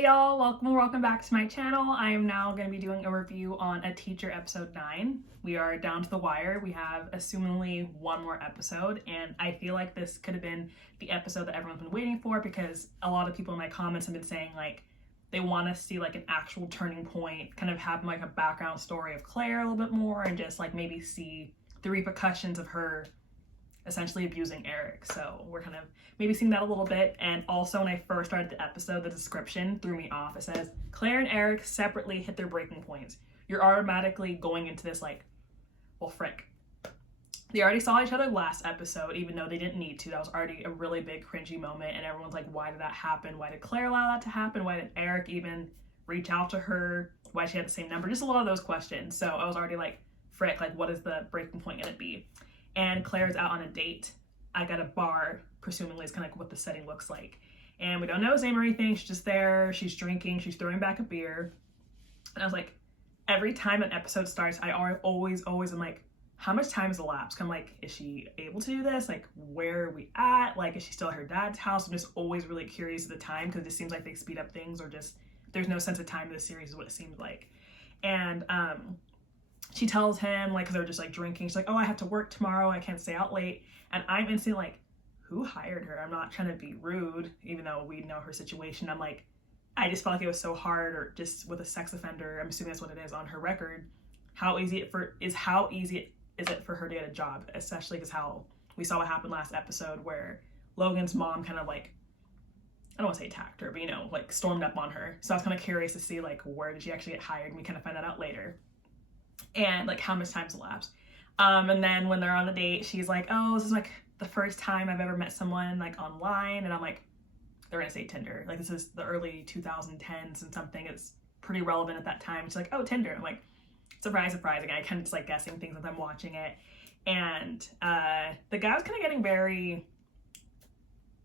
Hey y'all, welcome back to my channel. I am now going to be doing a review on A Teacher episode 9. We are down to the wire. We have assumingly one more episode, and I feel like this could have been the episode that everyone's been waiting for because a lot of people in my comments have been saying like they want to see like an actual turning point, kind of have like a background story of Claire a little bit more and just like maybe see the repercussions of her essentially abusing Eric. So we're kind of maybe seeing that a little bit. And also when I first started the episode, the description threw me off. It says, Claire and Eric separately hit their breaking points. You're automatically going into this like, well, frick. They already saw each other last episode, even though they didn't need to. That was already a really big cringy moment. And everyone's like, why did that happen? Why did Claire allow that to happen? Why did Eric even reach out to her? Why she had the same number? Just a lot of those questions. So I was already like, frick, like what is the breaking point gonna be? And Claire's out on a date, like at a bar, presumably is kind of like what the setting looks like. And we don't know his name or anything. She's just there. She's drinking. She's throwing back a beer. And I was like, every time an episode starts, I always am like, how much time has elapsed? I'm like, is she able to do this? Like, where are we at? Like, is she still at her dad's house? I'm just always really curious at the time because it just seems like they speed up things or just there's no sense of time in the series is what it seems like. And she tells him, like, because they're just like drinking, she's like, oh, I have to work tomorrow, I can't stay out late. And I'm instantly like, who hired her? I'm not trying to be rude, even though we know her situation. I'm like, I just felt like it was so hard, or just with a sex offender, I'm assuming that's what it is on her record, how easy is it for her to get a job, especially because how we saw what happened last episode where Logan's mom kind of like, I don't want to say attacked her, but you know, like stormed up on her. So I was kind of curious to see like where did she actually get hired, and we kind of find that out later. And like how much time's elapsed. And then when they're on the date, she's like, oh, this is like the first time I've ever met someone like online. And I'm like, they're gonna say Tinder. Like this is the early 2010s and something. It's pretty relevant at that time. She's like, oh, Tinder. I'm like, surprise. Again, I kind of just like guessing things as I'm watching it. And the guy was kind of getting very,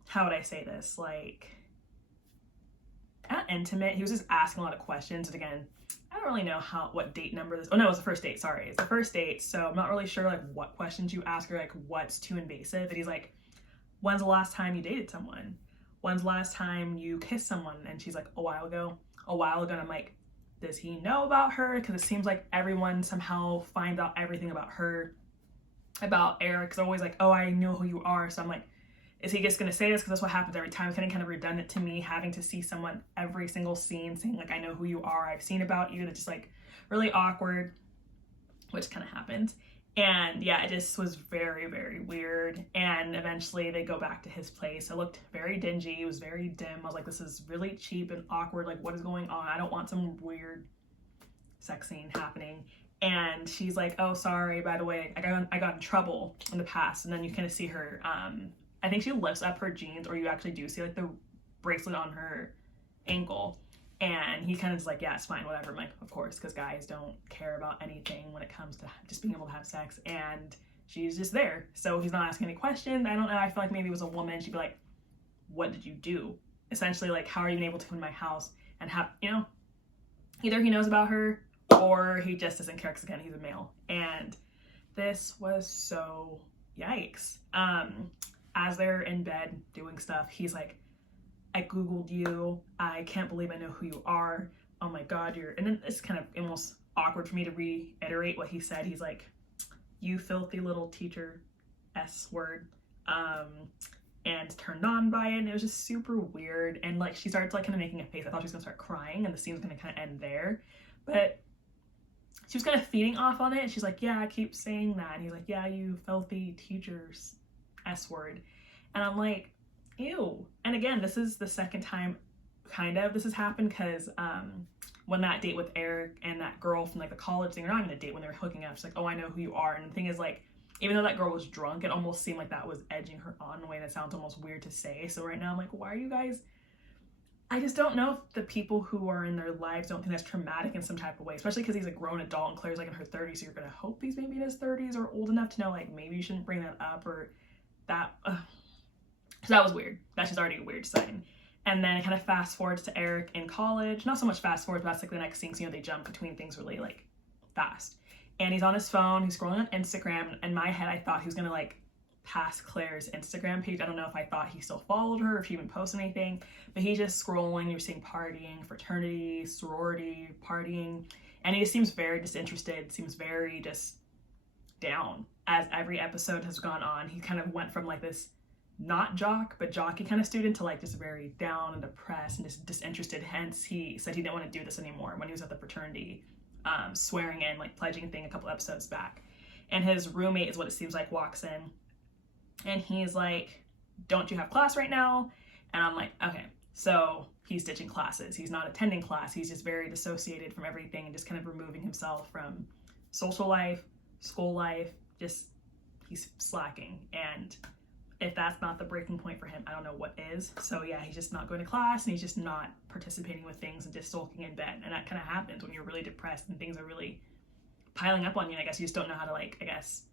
how would I say this? Like, not intimate. He was just asking a lot of questions. And again, I don't really know what date number this, oh no, it was the first date, sorry. It's the first date, so I'm not really sure like what questions you ask or like what's too invasive. And he's like, when's the last time you dated someone? When's the last time you kissed someone? And she's like, a while ago. And I'm like, does he know about her? Because it seems like everyone somehow finds out everything about her, about Eric. They're always like, oh, I know who you are. So I'm like, is he just going to say this? Because that's what happens every time. It's getting kind of redundant to me, having to see someone every single scene saying like, I know who you are, I've seen about you. That's just like really awkward, which kind of happens. And yeah, it just was very, very weird. And eventually they go back to his place. It looked very dingy. It was very dim. I was like, this is really cheap and awkward. Like, what is going on? I don't want some weird sex scene happening. And she's like, oh, sorry, by the way, I got in trouble in the past. And then you kind of see her, I think she lifts up her jeans, or you actually do see like the bracelet on her ankle. And he kind of is like, yeah, it's fine, whatever. I'm like, of course, because guys don't care about anything when it comes to just being able to have sex. And she's just there. So he's not asking any questions. I don't know. I feel like maybe it was a woman. She'd be like, what did you do? Essentially, like, how are you able to come to my house and have, you know, either he knows about her or he just doesn't care because, again, he's a male. And this was so yikes. As they're in bed doing stuff, he's like, I Googled you. I can't believe I know who you are. Oh my God, and then it's kind of almost awkward for me to reiterate what he said. He's like, you filthy little teacher S word. And turned on by it. And it was just super weird. And like, she started like kind of making a face. I thought she was gonna start crying and the scene was gonna kind of end there. But she was kind of feeding off on it. And she's like, yeah, I keep saying that. And he's like, yeah, you filthy teachers S word. And I'm like, ew. And again, this is the second time kind of this has happened because when that date with Eric and that girl from like the college thing, they're not even a date, when they were hooking up, she's like, oh, I know who you are. And the thing is, like, even though that girl was drunk, it almost seemed like that was edging her on in a way that sounds almost weird to say. So right now I'm like, why are you guys, I just don't know if the people who are in their lives don't think that's traumatic in some type of way, especially because he's a grown adult and Claire's like in her 30s, so you're gonna hope he's maybe in his 30s or old enough to know like maybe you shouldn't bring that up, or that so that was weird. That's just already a weird sign. And then it kind of fast forwards to Eric in college. Not so much fast forwards, but that's like the next scene. So, you know, they jump between things really like fast. And he's on his phone, he's scrolling on Instagram. In my head, I thought he was gonna like past Claire's Instagram page. I don't know if I thought he still followed her, or if she even posted anything, but he's just scrolling. You're seeing partying, fraternity, sorority, partying, and he just seems very disinterested, seems very just down. As every episode has gone on, he kind of went from like this not jock but jockey kind of student to like just very down and depressed and just disinterested. Hence he said he didn't want to do this anymore when he was at the fraternity swearing in, like pledging thing a couple episodes back. And his roommate is what it seems like walks in and he's like, don't you have class right now? And I'm like, okay. So he's ditching classes, he's not attending class, he's just very dissociated from everything and just kind of removing himself from social life, school life, just he's slacking. And if that's not the breaking point for him, I don't know what is. So yeah, he's just not going to class and he's just not participating with things and just sulking in bed. And that kind of happens when you're really depressed and things are really piling up on you. And I guess you just don't know how to, like, I guess,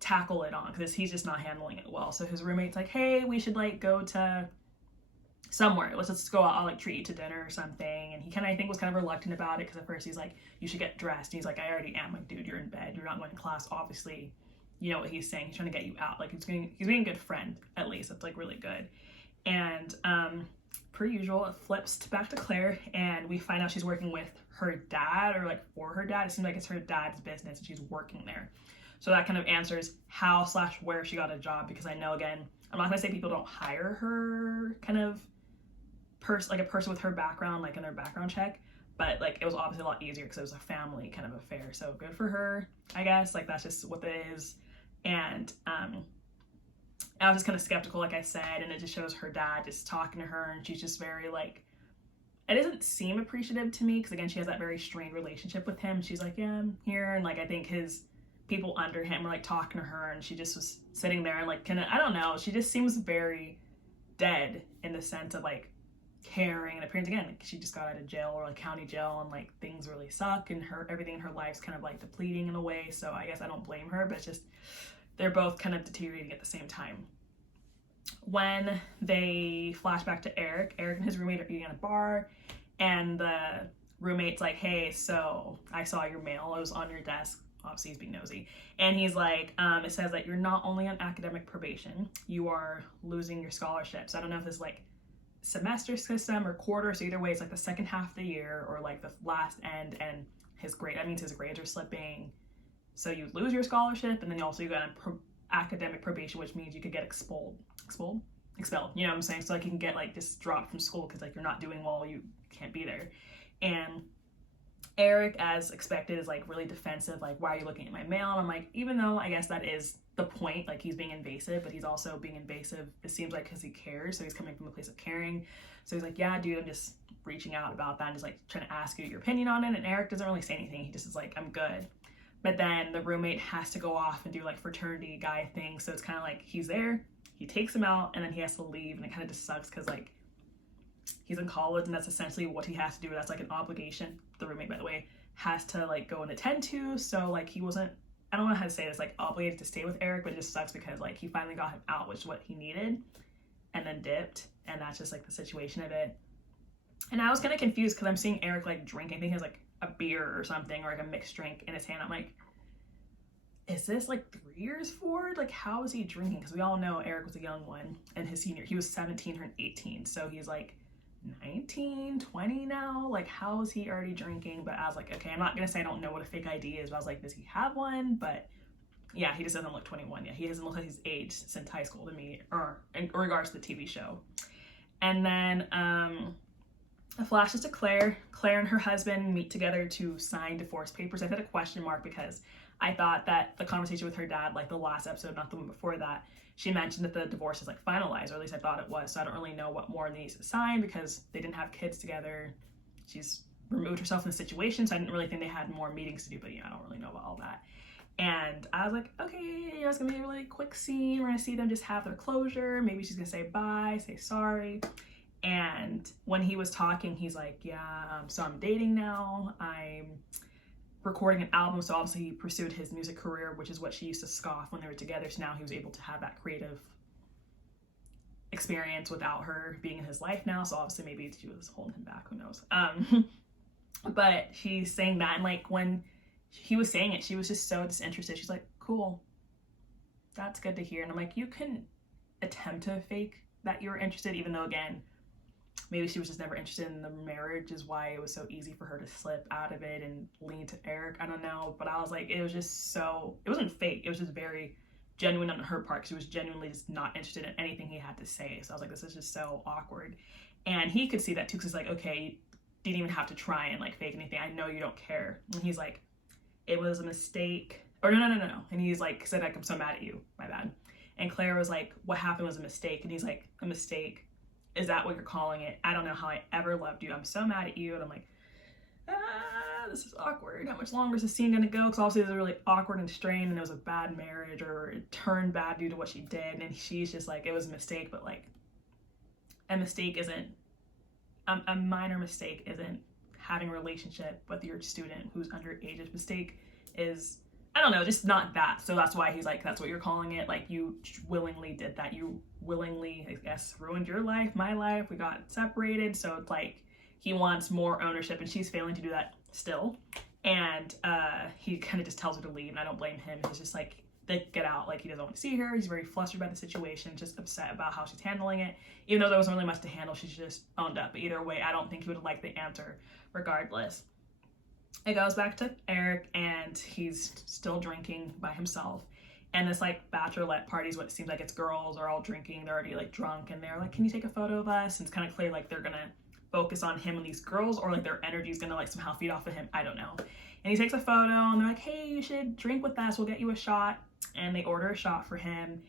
tackle it on, because he's just not handling it well. So his roommate's like, hey, we should like go to somewhere. Let's just go out. I'll like treat you to dinner or something. And he kind of, I think, was kind of reluctant about it, because at first he's like, you should get dressed. And he's like, I already am. Like, dude, you're in bed. You're not going to class. Obviously, you know what he's saying. He's trying to get you out. Like, he's being a good friend, at least. That's like really good. And per usual, it flips back to Claire, and we find out she's working with her dad, or like for her dad. It seems like it's her dad's business and she's working there. So that kind of answers how/where she got a job, because I know, again, I'm not gonna say people don't hire her kind of like a person with her background, like in their background check, but like it was obviously a lot easier because it was a family kind of affair. So good for her, I guess. Like, that's just what it is. And I was just kind of skeptical, like I said, and it just shows her dad just talking to her, and she's just very like, it doesn't seem appreciative to me, because again, she has that very strained relationship with him. She's like, yeah, I'm here, and like I think his people under him were like talking to her, and she just was sitting there and like kind of, I don't know, she just seems very dead in the sense of like caring and appearance. Again, like, she just got out of jail, or like county jail, and like things really suck, and everything in her life's kind of like depleting in a way. So I guess I don't blame her, but it's just they're both kind of deteriorating at the same time. When they flash back to Eric and his roommate are eating at a bar, and the roommate's like, hey, so I saw your mail, it was on your desk. Obviously he's being nosy, and he's like, it says that you're not only on academic probation, you are losing your scholarships. I don't know if it's like semester system or quarter, so either way it's like the second half of the year or like the last end, and that means his grades are slipping, so you lose your scholarship, and then you go on academic probation, which means you could get expelled, you know what I'm saying? So like you can get like just dropped from school because like you're not doing well, you can't be there. And Eric, as expected, is like really defensive, like, why are you looking at my mail? And I'm like, even though I guess that is the point, like he's being invasive, but he's also being invasive, it seems like, because he cares, so he's coming from a place of caring. So he's like, yeah, dude, I'm just reaching out about that and just like trying to ask you your opinion on it. And Eric doesn't really say anything, he just is like, I'm good. But then the roommate has to go off and do like fraternity guy things, so it's kind of like he's there, he takes him out, and then he has to leave, and it kind of just sucks because like he's in college and that's essentially what he has to do. That's like an obligation the roommate, by the way, has to like go and attend to. So like he wasn't, I don't know how to say this, like obligated to stay with Eric, but it just sucks because like he finally got him out, which is what he needed, and then dipped, and that's just like the situation of it. And I was kind of confused because I'm seeing Eric like drinking. I think he has like a beer or something, or like a mixed drink in his hand. I'm like, is this like 3 years forward? Like, how is he drinking? Because we all know Eric was a young one, and his senior, he was 17 or 18, so he's like 19, 20 now. Like, how is he already drinking? But I was like, okay, I'm not gonna say I don't know what a fake ID is, but I was like, does he have one? But yeah, he just doesn't look 21 yet. He doesn't look like he's aged since high school to me, or in regards to the TV show. And then it flashes to Claire. Claire and her husband meet together to sign divorce papers. I had a question mark because I thought that the conversation with her dad, like the last episode, not the one before that, she mentioned that the divorce is like finalized, or at least I thought it was. So I don't really know what more needs to sign because they didn't have kids together. She's removed herself from the situation, so I didn't really think they had more meetings to do, but yeah, I don't really know about all that. And I was like, okay, you know, it's gonna be a really quick scene. We're gonna see them just have their closure. Maybe she's gonna say bye, say sorry. And when he was talking, he's like, yeah, so I'm dating now. I'm recording an album. So obviously he pursued his music career, which is what she used to scoff when they were together. So now he was able to have that creative experience without her being in his life now. So obviously maybe she was holding him back, who knows. But she's saying that, and like when he was saying it, she was just so disinterested. She's like, cool. that's good to hear. And I'm like, you can attempt to fake that you were interested, even though, again, maybe she was just never interested in the marriage, is why it was so easy for her to slip out of it and lean to Eric. I don't know, but I was like, it was just so, it wasn't fake, it was just very genuine on her part. She was genuinely just not interested in anything he had to say. So I was like, this is just so awkward. And he could see that too, because he's like, okay, you didn't even have to try and like fake anything. I know you don't care. And he's like, it was a mistake. Or no. And he's like, said like, I'm so mad at you, my bad. And Claire was like, what happened was a mistake. And he's like, a mistake? Is that what you're calling it? I don't know how I ever loved you. I'm so mad at you. And I'm like, this is awkward. How much longer is the scene gonna go? Because obviously it was really awkward and strained, and it was a bad marriage, or it turned bad due to what she did. And she's just like, it was a mistake, but like, a mistake isn't, a minor mistake isn't having a relationship with your student who's underage. A mistake is, I don't know, just not that. So that's why he's like, that's what you're calling it. Like, you willingly did that. You willingly, I guess, ruined your life, my life. We got separated. So it's like, he wants more ownership, and she's failing to do that still. And he kind of just tells her to leave, and I don't blame him. He's just like, they get out. Like, he doesn't want to see her. He's very flustered by the situation, just upset about how she's handling it. Even though there wasn't really much to handle, she's just owned up. But either way, I don't think he would have liked the answer regardless. It goes back to Eric, and he's still drinking by himself. And this like bachelorette party is what it seems like. It's girls are all drinking. They're already like drunk, and they're like, can you take a photo of us? And it's kind of clear like they're gonna focus on him and these girls, or like their energy is gonna like somehow feed off of him. I don't know. And he takes a photo, and they're like, hey, you should drink with us. We'll get you a shot. And they order a shot for him.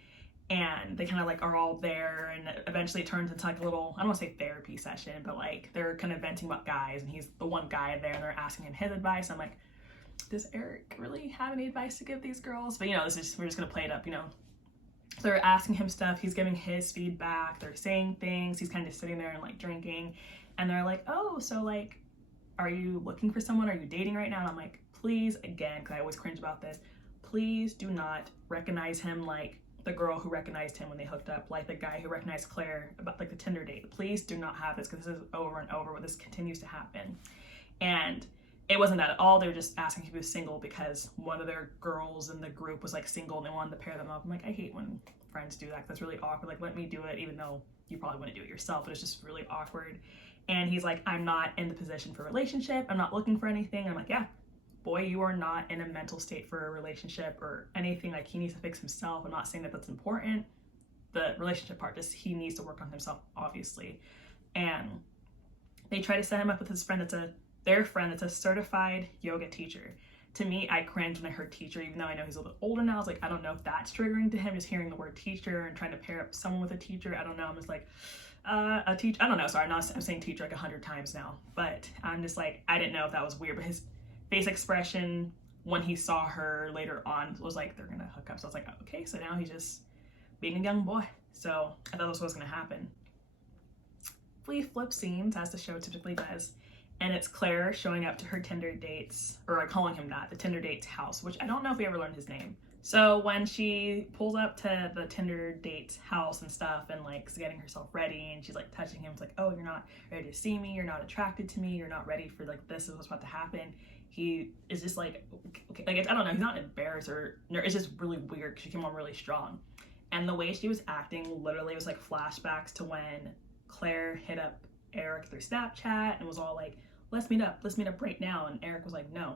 And they kind of like are all there, and eventually it turns into like a little, I don't want to say therapy session, but like they're kind of venting about guys, and he's the one guy there, and they're asking him his advice. I'm like, does Eric really have any advice to give these girls? But you know, this is, we're just gonna play it up, you know. So they're asking him stuff, he's giving his feedback, they're saying things, he's kind of sitting there and like drinking, and they're like, oh, so like, are you looking for someone? Are you dating right now? And I'm like, please, again, because I always cringe about this, please do not recognize him like the girl who recognized him when they hooked up, like the guy who recognized Claire about like the Tinder date. Please do not have this, because this is over and over where this continues to happen. And it wasn't that at all. They were just asking if he was single because one of their girls in the group was like single, and they wanted to pair them up. I'm like, I hate when friends do that. That's really awkward. Like, let me do it, even though you probably wouldn't do it yourself, but it's just really awkward. And he's like, I'm not in the position for a relationship. I'm not looking for anything. And I'm like, yeah, boy, you are not in a mental state for a relationship or anything. Like, he needs to fix himself. I'm not saying that that's important. The relationship part, just he needs to work on himself, obviously. And they try to set him up with his friend their friend that's a certified yoga teacher. To me, I cringed when I heard teacher, even though I know he's a little bit older now. I was like, I don't know if that's triggering to him, just hearing the word teacher and trying to pair up someone with a teacher. I don't know. I'm just like, a teacher. I don't know. Sorry, I'm saying teacher like 100 times now. But I'm just like, I didn't know if that was weird. But his face expression when he saw her later on was like, they're gonna hook up. So I was like, okay, so now he's just being a young boy. So I thought this was gonna happen. We flip scenes, as the show typically does. And it's Claire showing up to her Tinder dates, or calling him that, the Tinder date's house, which I don't know if we ever learned his name. So when she pulls up to the Tinder date's house and stuff, and like is getting herself ready, and she's like touching him, it's like, oh, you're not ready to see me, you're not attracted to me, you're not ready for like this is what's about to happen. He is just like, okay, like it's, I don't know, he's not embarrassed or it's just really weird because she came on really strong. And the way she was acting literally was like flashbacks to when Claire hit up Eric through Snapchat and was all like, let's meet up right now. And Eric was like, no,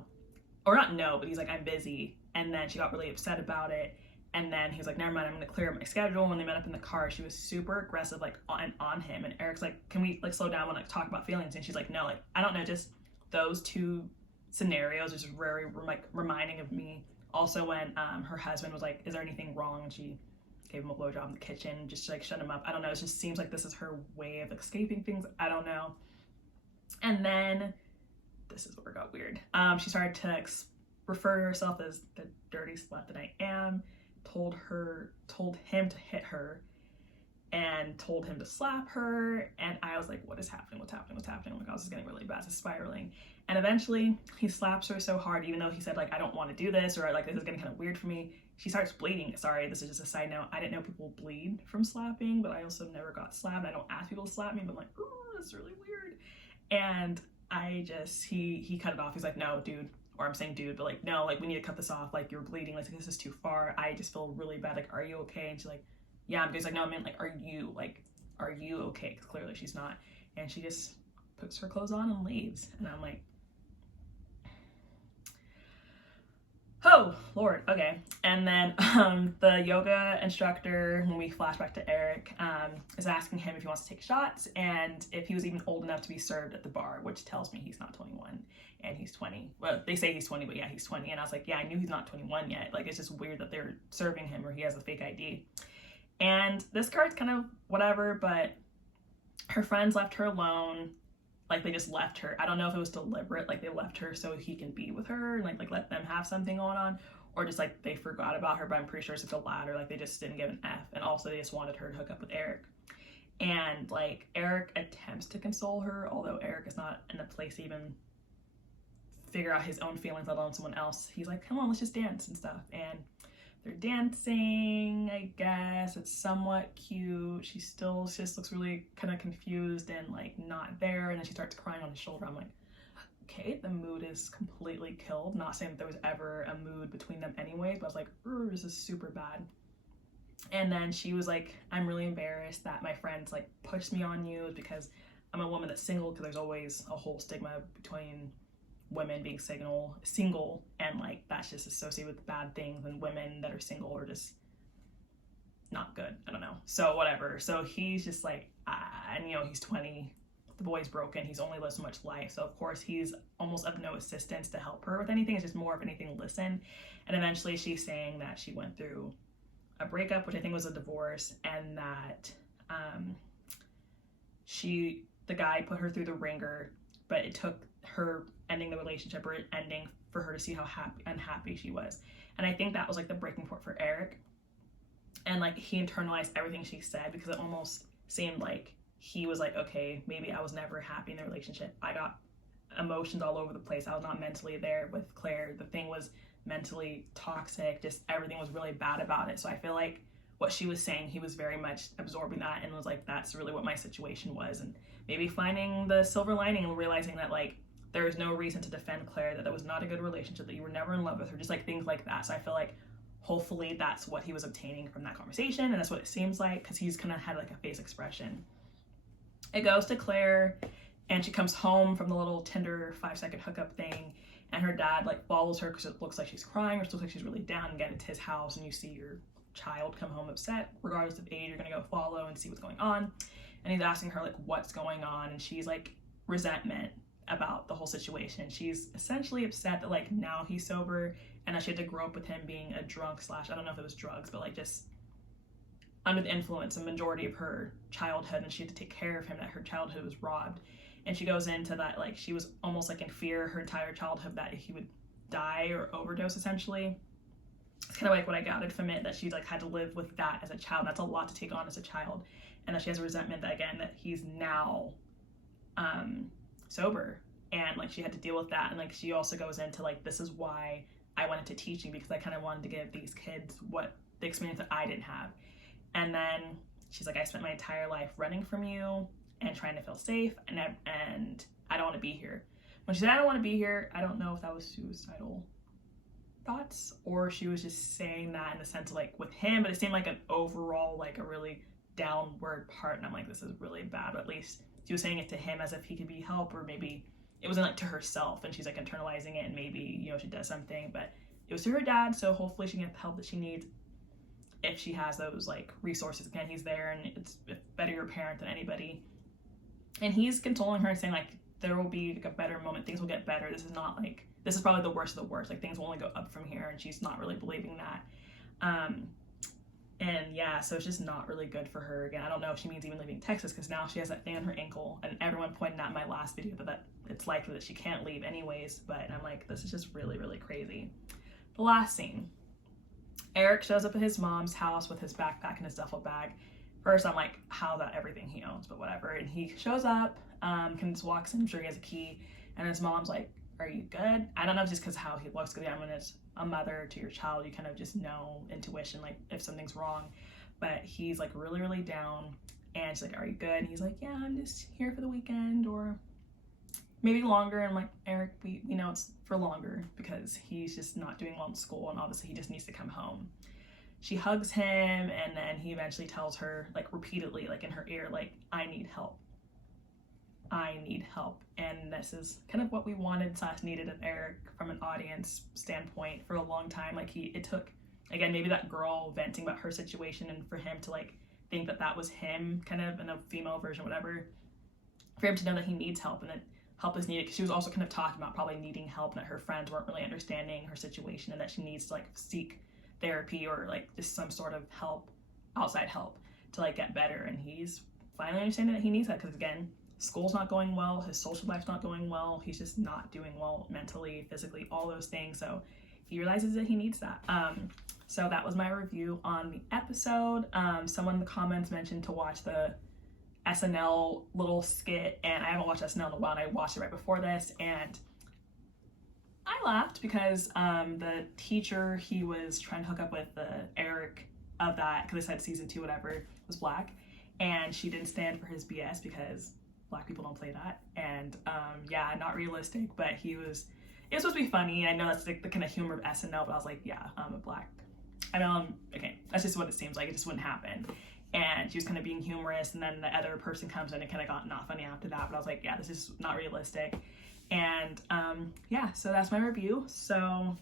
or not no, but he's like, I'm busy. And then she got really upset about it. And then he was like, never mind, I'm gonna clear up my schedule. When they met up in the car, she was super aggressive, like on him. And Eric's like, can we like slow down and like talk about feelings? And she's like, no, like, I don't know, just those two scenarios is very like reminding of me. Also when her husband was like, is there anything wrong? And she gave him a blowjob in the kitchen, just to, like shut him up. I don't know, it just seems like this is her way of escaping things. I don't know. And then this is where it got weird. She started to refer to herself as the dirty slut that I am, told him to hit her, and told him to slap her. And I was like, what is happening? What's happening? Oh my God, this is getting really bad. This is spiraling. And eventually he slaps her so hard, even though he said like, I don't want to do this, or like, this is getting kind of weird for me. She starts bleeding. Sorry, this is just a side note. I didn't know people bleed from slapping, but I also never got slapped. I don't ask people to slap me, but I'm like, oh, that's really weird. And I just, he cut it off. He's like, no, dude, or I'm saying dude, but like, no, like we need to cut this off, like you're bleeding, like this is too far, I just feel really bad, like are you okay? And she's like, yeah, I'm good. He's like, no, I mean, like are you okay? Because clearly she's not. And she just puts her clothes on and leaves, and I'm like, oh Lord, okay. And then the yoga instructor, when we flash back to Eric, is asking him if he wants to take shots and if he was even old enough to be served at the bar, which tells me he's not 21 and he's 20. Well, they say he's 20, but yeah, he's 20. And I was like, yeah, I knew he's not 21 yet. Like, it's just weird that they're serving him or he has a fake ID. And this card's kind of whatever, but her friends left her alone. Like, they just left her. I don't know if it was deliberate, like they left her so he can be with her and like let them have something going on, or just like they forgot about her, but I'm pretty sure it's like the latter, like they just didn't give an F. And also they just wanted her to hook up with Eric. And like Eric attempts to console her, although Eric is not in a place to even figure out his own feelings, let alone someone else. He's like, come on, let's just dance and stuff. And they're dancing, I guess. It's somewhat cute. She just looks really kind of confused and like not there. And then she starts crying on his shoulder. I'm like, okay, the mood is completely killed. Not saying that there was ever a mood between them anyways, but I was like, this is super bad. And then she was like, I'm really embarrassed that my friends like pushed me on you because I'm a woman that's single, because there's always a whole stigma between women being single and like that's just associated with bad things, and women that are single are just not good. I don't know. So whatever. So he's just like, and you know, he's 20, the boy's broken, he's only lived so much life, so of course he's almost of no assistance to help her with anything. It's just more of anything listen. And eventually she's saying that she went through a breakup, which I think was a divorce, and that the guy put her through the ringer, but it took her ending the relationship or ending for her to see how unhappy she was. And I think that was like the breaking point for Eric. And like he internalized everything she said, because it almost seemed like he was like, okay, maybe I was never happy in the relationship. I got emotions all over the place. I was not mentally there with Claire. The thing was mentally toxic. Just everything was really bad about it. So I feel like what she was saying, he was very much absorbing that and was like, that's really what my situation was. And maybe finding the silver lining and realizing that like there was no reason to defend Claire, that was not a good relationship, that you were never in love with her, just like things like that. So I feel like hopefully that's what he was obtaining from that conversation, and that's what it seems like, because he's kind of had like a face expression. It goes to Claire, and she comes home from the little Tinder 5-second hookup thing, and her dad like follows her because it looks like she's crying, or it looks like she's really down, and get into his house, and you see your child come home upset. Regardless of age, you're gonna go follow and see what's going on. And he's asking her like what's going on, and she's like resentment about the whole situation. She's essentially upset that like now he's sober and that she had to grow up with him being a drunk / I don't know if it was drugs, but like just under the influence a majority of her childhood, and she had to take care of him, that her childhood was robbed. And she goes into that like she was almost like in fear her entire childhood that he would die or overdose essentially. It's kind of like what I gathered from it, that she like had to live with that as a child. That's a lot to take on as a child, and that she has a resentment that again that he's now sober, and like she had to deal with that. And like she also goes into like, this is why I went into teaching, because I kind of wanted to give these kids what the experience that I didn't have. And then she's like, I spent my entire life running from you and trying to feel safe, and I don't want to be here. When she said I don't want to be here, I don't know if that was suicidal thoughts or she was just saying that in the sense of like with him, but it seemed like an overall like a really downward part, and I'm like, this is really bad. But at least she was saying it to him as if he could be help, or maybe it wasn't like to herself and she's like internalizing it, and maybe, you know, she does something. But it was to her dad, so hopefully she can get the help that she needs if she has those like resources. Again, he's there, and it's better your parent than anybody. And he's consoling her and saying like, there will be like a better moment, things will get better. This is not like, this is probably the worst of the worst, like things will only go up from here. And she's not really believing that. And yeah, so it's just not really good for her. Again, I don't know if she means even leaving Texas, because now she has that thing on her ankle, and everyone pointed out in my last video that it's likely that she can't leave anyways. But I'm like, this is just really, really crazy. The last scene, Eric shows up at his mom's house with his backpack and his duffel bag. First, I'm like, how that everything he owns, but whatever. And he shows up, just walks in, I'm sure he has a key, and his mom's like, are you good? I don't know if it's just because how he looks, because yeah, when it's a mother to your child, you kind of just know intuition, like if something's wrong. But he's like really, really down, and she's like, are you good? And he's like, yeah, I'm just here for the weekend, or maybe longer. And I'm like, Eric, we know it's for longer because he's just not doing well in school and obviously he just needs to come home. She hugs him, and then he eventually tells her, like, repeatedly, like, in her ear, like, I need help. I need help. And this is kind of what we wanted / needed of Eric from an audience standpoint for a long time. Like, it took, again, maybe that girl venting about her situation and for him to, like, think that that was him, kind of in a female version, whatever, for him to know that he needs help and that help is needed. Because she was also kind of talking about probably needing help and that her friends weren't really understanding her situation and that she needs to, like, seek therapy or like just some sort of help, outside help, to like get better. And he's finally understanding that he needs that because, again, school's not going well, his social life's not going well, he's just not doing well mentally, physically, all those things. So he realizes that he needs that. So that was my review on the episode. Someone in the comments mentioned to watch the SNL little skit, and I haven't watched SNL in a while, and I watched it right before this, and I laughed because the teacher he was trying to hook up with, the Eric of that, because they said season 2 whatever, was black, and she didn't stand for his BS because black people don't play that. And yeah, not realistic, but it was supposed to be funny. I know that's like the kind of humor of SNL, but I was like, yeah, I'm a black, okay, that's just what it seems like. It just wouldn't happen. And she was kind of being humorous, and then the other person comes in and kind of got not funny after that, but I was like, yeah, this is not realistic. And yeah, so that's my review. So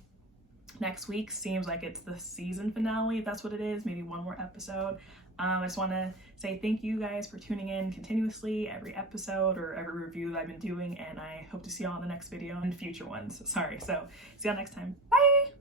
next week seems like it's the season finale, if that's what it is, maybe one more episode. I just want to say thank you guys for tuning in continuously every episode or every review that I've been doing, and I hope to see you all in the next video and future ones. Sorry, so see y'all next time. Bye!